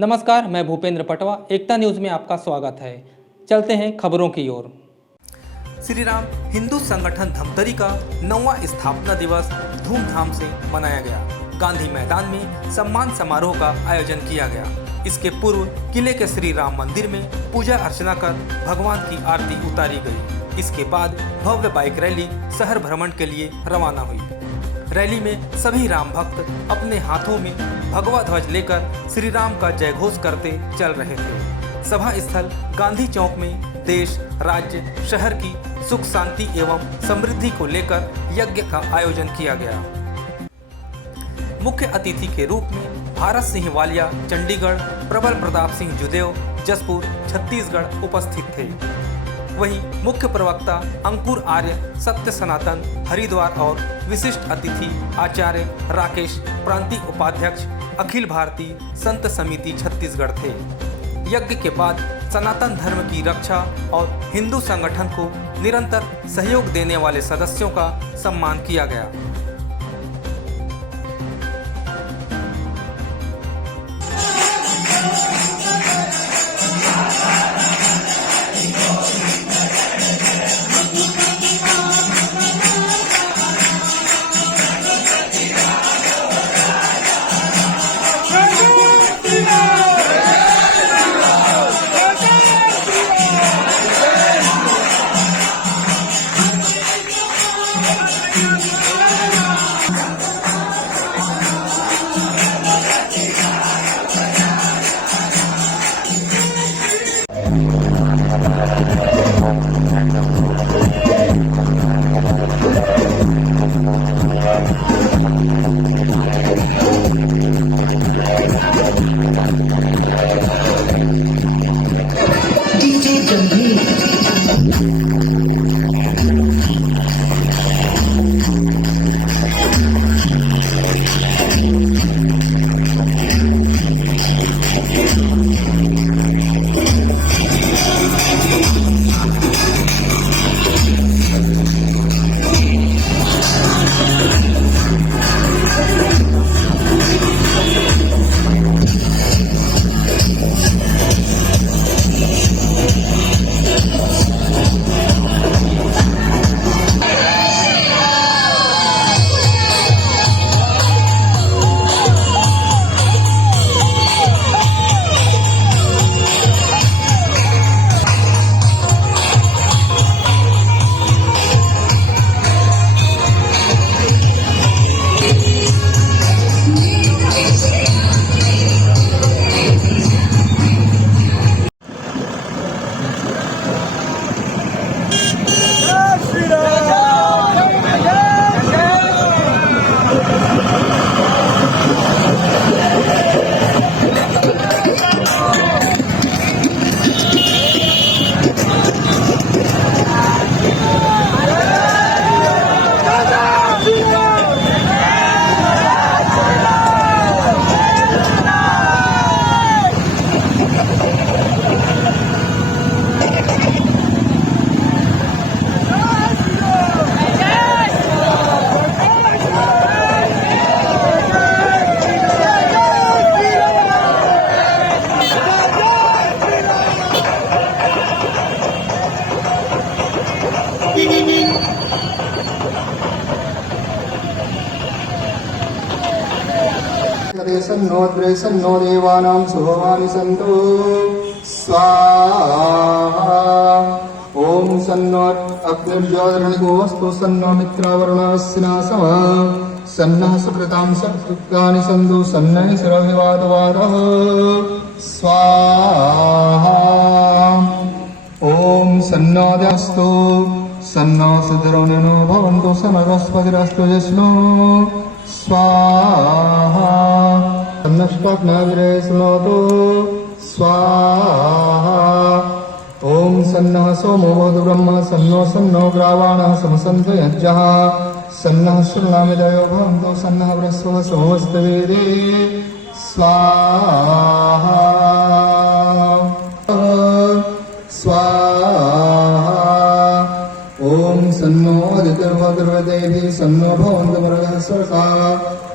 नमस्कार, मैं भूपेंद्र पटवा। एकता न्यूज में आपका स्वागत है। चलते हैं खबरों की ओर। श्री राम हिंदू संगठन धमतरी का 9वां स्थापना दिवस धूमधाम से मनाया गया। गांधी मैदान में सम्मान समारोह का आयोजन किया गया। इसके पूर्व किले के श्री राम मंदिर में पूजा अर्चना कर भगवान की आरती उतारी गई। इसके बाद भव्य बाइक रैली शहर भ्रमण के लिए रवाना हुई। रैली में सभी राम भक्त अपने हाथों में भगवा ध्वज लेकर श्री राम का जय घोष करते चल रहे थे। सभा स्थल गांधी चौक में देश, राज्य, शहर की सुख शांति एवं समृद्धि को लेकर यज्ञ का आयोजन किया गया। मुख्य अतिथि के रूप में भारत सिंह वालिया चंडीगढ़, प्रबल प्रताप सिंह जुदेव जसपुर छत्तीसगढ़ उपस्थित थे। वहीं मुख्य प्रवक्ता अंकुर आर्य सत्य सनातन हरिद्वार और विशिष्ट अतिथि आचार्य राकेश प्रांतीय उपाध्यक्ष अखिल भारतीय संत समिति छत्तीसगढ़ थे। यज्ञ के बाद सनातन धर्म की रक्षा और हिंदू संगठन को निरंतर सहयोग देने वाले सदस्यों का सम्मान किया गया। सन्नो देवानां शुभवानि सन्तु स्वाहा। ओम सन्नो अग्निर्ज्योतिर्निगोऽस्तु सन्नो मित्रावरुणस्नासः सन्नः सुकृतां सत्कृतानि सन्तु सन्नः सुरभिवादवादः स्वाहा। ओम सन्नो दस्तु सन्नो सुदृढनो भवन्तु सनरस्पतिरस्तु जिष्णु स्वाहा। सन्नष्टाग्नाविरे स्मृतो स्वाहा। ओम सन्नः सोमो भवतु ब्रह्म सन्नो ग्रावाणः समसन्तो यज्ञः सन्नः सुर्णामिदयो भवन्तु सन्नः बृहस्पतिः सोमस्तवेदे स्वाहा स्वाहा। ओम सन्नो आदित्यर्वद्रवदेवी सन्नो भवन्तु वरदः सर्वदा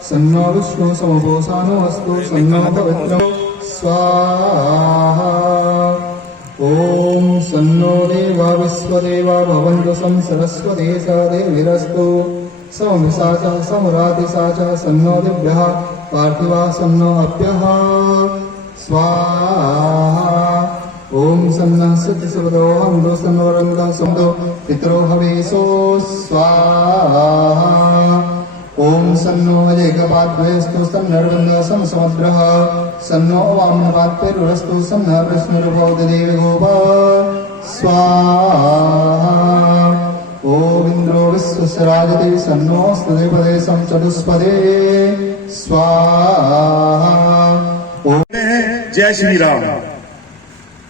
सन्नो विष्णु समभूषानो अस्तु सन्नो पवित्रं स्वाहा ॐ सन्नो देवा विश्वदेवा भवन्तु सं सरस्वती स देवीरस्तु सौमिषा च समराधिषा च सन्नो दिव्यः पार्थिवा सन्नो अप्यः स्वाहा ॐ सन्नः सत्यसुभदो हन्दो सन्नोरन्दः सन्दो पितरो हवेशो स्वाहा ॐ सन्नो अजेकपाद्वयस्तु सन्नर्वन्दः समसमुद्रः सन्नो वामनपात्पेरुरस्तु सन्नः प्रश्नरुभौतदेवगोप स्वाहा ओमिन्द्रो विश्वस्य राजते सन्नो स्तुतिपदे चतुष्पदे स्वाहा। जय श्री राम।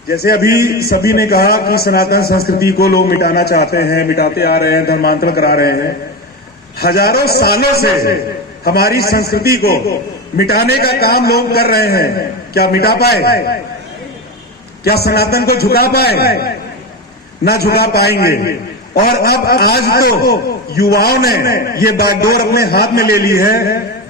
जैसे अभी सभी ने कहा कि सनातन संस्कृति को लोग मिटाना चाहते हैं, मिटाते आ रहे हैं, धर्मांतरण करा रहे हैं। हजारों सालों से हमारी संस्कृति को मिटाने का काम लोग कर रहे हैं। क्या मिटा पाए? क्या सनातन को झुका पाए? ना झुका पाएंगे। और अब आज तो युवाओं ने ये बागडोर अपने हाथ में ले ली है।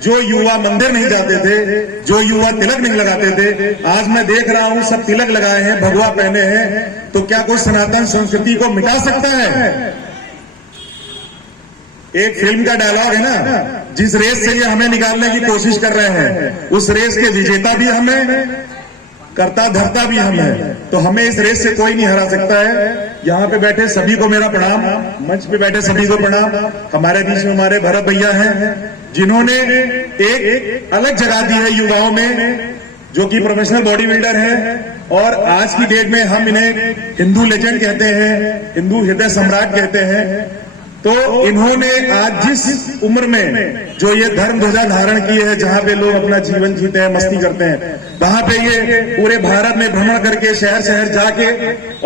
जो युवा मंदिर नहीं जाते थे, जो युवा तिलक नहीं लगाते थे, आज मैं देख रहा हूं सब तिलक लगाए हैं, भगवा पहने हैं। तो क्या कोई सनातन संस्कृति को मिटा सकता है? एक फिल्म का डायलॉग है ना, जिस रेस से ये हमें निकालने की कोशिश कर रहे हैं, उस रेस के विजेता भी हमें, करता धरता भी हमें। तो हमें इस रेस से कोई नहीं हरा सकता है। यहाँ पे बैठे सभी को मेरा प्रणाम, मंच पे बैठे सभी को प्रणाम। हमारे बीच में हमारे भरत भैया हैं, जिन्होंने एक अलग जगह दी है युवाओं में, जो कि प्रोफेशनल बॉडी बिल्डर है। और आज की डेट में हम इन्हें हिंदू लेजेंड कहते हैं, हिंदू हृदय सम्राट कहते हैं। तो इन्होंने आज जिस उम्र में जो ये धर्म ध्वजा धारण की है, जहां पे लोग अपना जीवन जीते हैं, मस्ती करते हैं, वहां पे ये पूरे भारत में भ्रमण करके शहर शहर जाके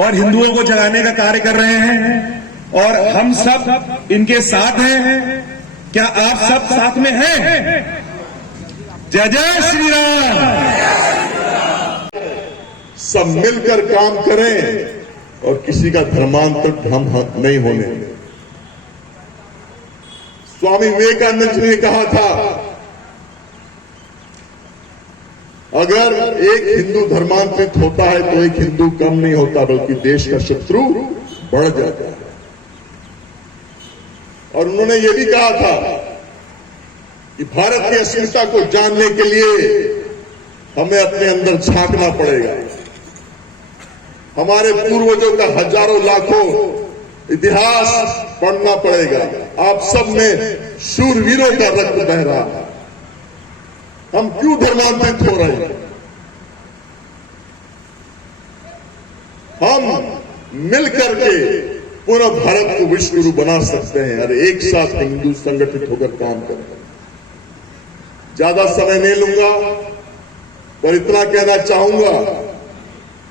और हिंदुओं को जगाने का कार्य कर रहे हैं। और हम सब इनके साथ हैं। क्या आप सब साथ में हैं? जय जय श्री राम। सब मिलकर काम करें और किसी का धर्मांतर हम नहीं होने दें। स्वामी विवेकानंद जी ने कहा था, अगर एक हिंदू धर्मांतरित होता है तो एक हिंदू कम नहीं होता, बल्कि देश का शत्रु बढ़ जाता है। और उन्होंने ये भी कहा था कि भारत की अस्मिता को जानने के लिए हमें अपने अंदर झांकना पड़ेगा। हमारे पूर्वजों का हजारों लाखों इतिहास पढ़ना पड़ेगा। आप सब में शूरवीरों का रक्त बह रहा है। हम क्यों धर्मांतरित हो रहे हैं? हम मिलकर के पूरा भारत को विश्व गुरु बना सकते हैं। अरे एक साथ हिंदू संगठित होकर काम करें। ज्यादा समय नहीं लूंगा, पर इतना कहना चाहूंगा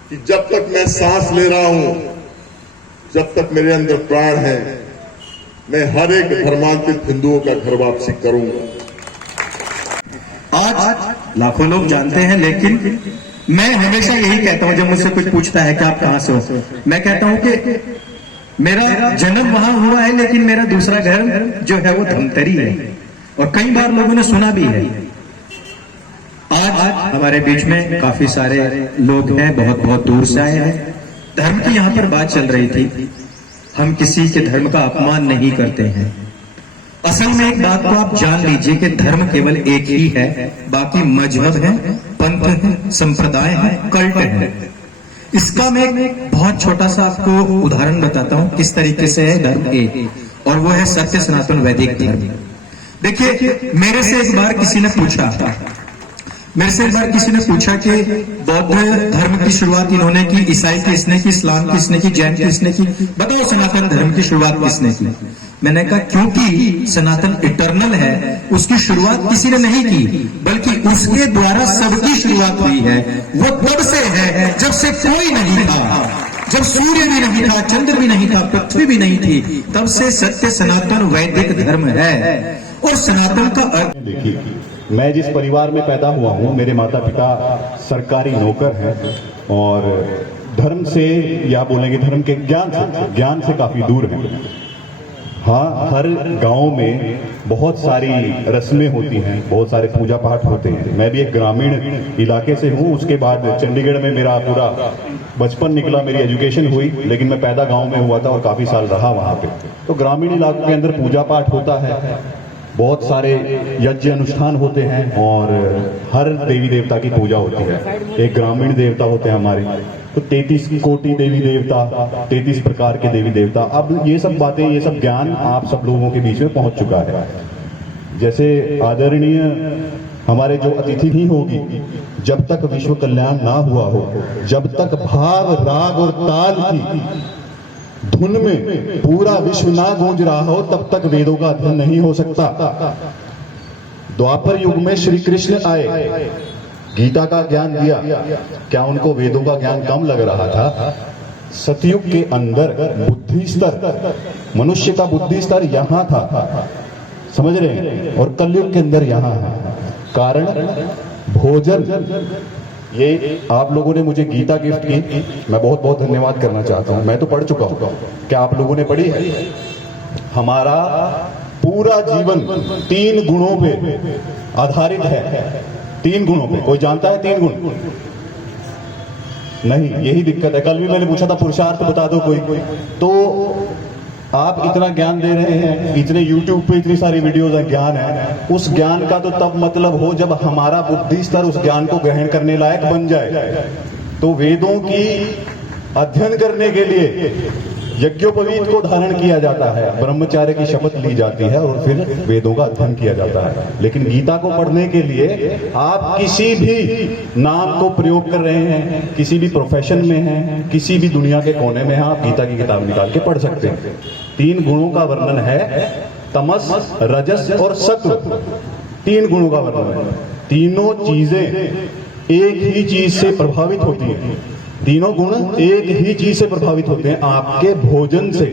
कि जब तक मैं सांस ले रहा हूं, जब तक मेरे अंदर प्राण है, मैं हर एक धर्मांतरित हिंदुओं का घर वापसी करूंगा। आज लाखों लोग जानते हैं, लेकिन मैं हमेशा यही कहता हूं, जब मुझसे कुछ पूछता है कि आप कहां से हो, मैं कहता हूं कि मेरा जन्म वहां हुआ है, लेकिन मेरा दूसरा घर जो है वो धमतरी है। और कई बार लोगों ने सुना भी है। आज हमारे बीच में काफी सारे लोग हैं, बहुत बहुत दूर से आए हैं। धर्म की यहाँ पर बात चल रही थी। हम किसी के धर्म का अपमान नहीं करते हैं। असल में एक बात को आप जान लीजिए कि धर्म केवल एक ही है, बाकी मजहब है, पंथ है, संप्रदाय है, कल्ट है। इसका मैं एक बहुत छोटा सा आपको उदाहरण बताता हूं किस तरीके से है धर्म एक, और वो है सत्य सनातन वैदिक धर्म। देखिए, मेरे से एक बार किसी ने पूछा कि बौद्ध धर्म की शुरुआत इन्होंने की, ईसाई किसने की, इस्लाम किसने की, जैन किसने की, बताओ सनातन धर्म की शुरुआत किसने की? मैंने कहा क्योंकि सनातन इटर्नल है, उसकी शुरुआत किसी ने नहीं की, बल्कि उसके द्वारा सबकी शुरुआत हुई है। वो तब से है जब से कोई नहीं था, जब सूर्य भी नहीं था, चंद्र भी नहीं था, पृथ्वी भी नहीं थी, तब से सत्य सनातन वैदिक धर्म है। और सनातन का अर्थ, देखिए, मैं जिस परिवार में पैदा हुआ हूँ, मेरे माता पिता सरकारी नौकर हैं और धर्म से, या बोलेंगे धर्म के ज्ञान से काफी दूर हैं। हाँ, हर गांव में बहुत सारी रस्में होती हैं, बहुत सारे पूजा पाठ होते हैं। मैं भी एक ग्रामीण इलाके से हूँ, उसके बाद चंडीगढ़ में मेरा पूरा बचपन निकला, मेरी एजुकेशन हुई, लेकिन मैं पैदा गांव में हुआ था और काफ़ी साल रहा वहाँ पे। तो ग्रामीण इलाकों के अंदर पूजा पाठ होता है, बहुत सारे यज्ञ अनुष्ठान होते हैं और हर देवी देवता की पूजा होती है। एक ग्रामीण देवता होते हैं हमारे, तो 33 कोटि देवी देवता, 33 प्रकार के देवी देवता। अब ये सब बातें, ये सब ज्ञान आप सब लोगों के बीच में पहुंच चुका है। जैसे आदरणीय हमारे जो अतिथि ही होगी, जब तक विश्व कल्याण ना हुआ हो, जब तक भाव राग और ताल की धुन में पूरा विश्व ना गूंज रहा हो, तब तक वेदों का अध्ययन नहीं हो सकता। द्वापर युग में श्री कृष्ण आए, गीता का ज्ञान दिया, क्या उनको वेदों का ज्ञान कम लग रहा था? सतयुग के अंदर बुद्धि स्तर, मनुष्य का बुद्धि स्तर यहां था, समझ रहे हैं, और कलयुग के अंदर यहां है। कारण भोजन, ये आप लोगों ने मुझे गीता गिफ्ट की, मैं बहुत बहुत धन्यवाद करना चाहता हूं। मैं तो पढ़ चुका हूं, क्या आप लोगों ने पढ़ी है? हमारा पूरा जीवन 3 गुणों पे आधारित है। 3 गुणों पे, कोई जानता है 3 गुण? नहीं, यही दिक्कत है। कल भी मैंने पूछा था पुरुषार्थ बता दो कोई, तो आप इतना ज्ञान दे रहे हैं, इतने YouTube पे इतनी सारी वीडियोस हैं, ज्ञान है, उस ज्ञान का तो तब मतलब हो जब हमारा बुद्धि स्तर उस ज्ञान को ग्रहण करने लायक बन जाए। तो वेदों की अध्ययन करने के लिए यज्ञोपवीत को धारण किया जाता है, ब्रह्मचार्य की शपथ ली जाती है और फिर वेदों का अध्ययन किया जाता है। लेकिन गीता को पढ़ने के लिए आप किसी भी नाम को प्रयोग कर रहे हैं, किसी भी प्रोफेशन में हैं, किसी भी दुनिया के कोने में हैं, आप गीता की किताब निकाल के पढ़ सकते हैं। 3 गुणों का वर्णन है, तमस, रजस और सत्व। 3 गुणों का वर्णन है। तीनों चीजें एक ही चीज से प्रभावित होती हैं। तीनों गुण एक ही चीज से प्रभावित होते हैं, आपके भोजन से,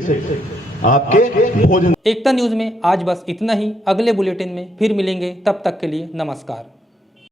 आपके भोजन। एकता न्यूज में आज बस इतना ही। अगले बुलेटिन में फिर मिलेंगे, तब तक के लिए नमस्कार।